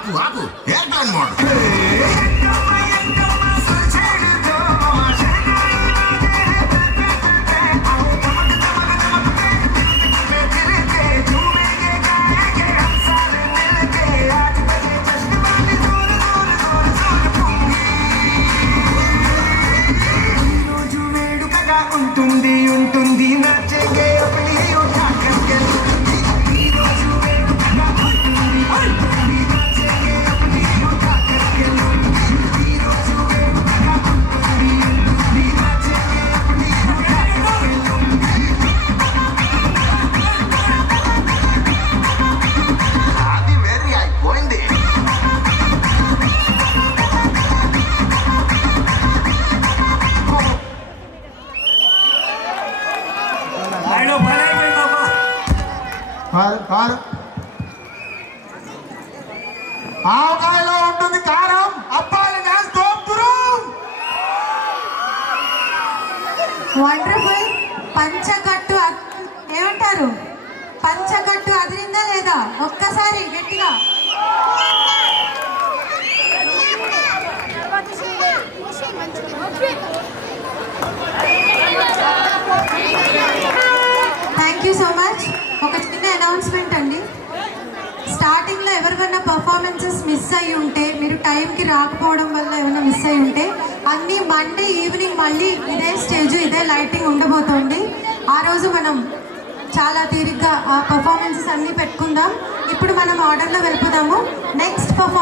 ఆపు ఆపు airplane mode. ఉంటుంది ఉంటుంది నచ్చే అది వెరీ అయిపోయింది. కారు ఆవకాయలో ఉంటుంది కారం, అబ్బాయిలు డాన్స్ తోపురు. వండర్ఫుల్. పంచకట్టు ఏమంటారు? పంచకట్టు అదిరిందా లేదా? ఒక్కసారి గట్టిగా. Thank you so much. ఒక చిన్న అనౌన్స్మెంట్ అండి. స్టార్టింగ్లో ఎవరికైనా పర్ఫార్మెన్సెస్ మిస్ అయ్యి ఉంటే, మీరు టైంకి రాకపోవడం వల్ల ఏమైనా మిస్ అయ్యి ఉంటే, అన్నీ మండే ఈవినింగ్ మళ్ళీ ఇదే స్టేజ్ ఇదే లైటింగ్ ఉండబోతోంది. ఆ రోజు మనం చాలా తీరిగ్గా ఆ పర్ఫార్మెన్సెస్ అన్నీ పెట్టుకుందాం. ఇప్పుడు మనం ఆర్డర్లో వెళ్ళిపోదాము. Next performance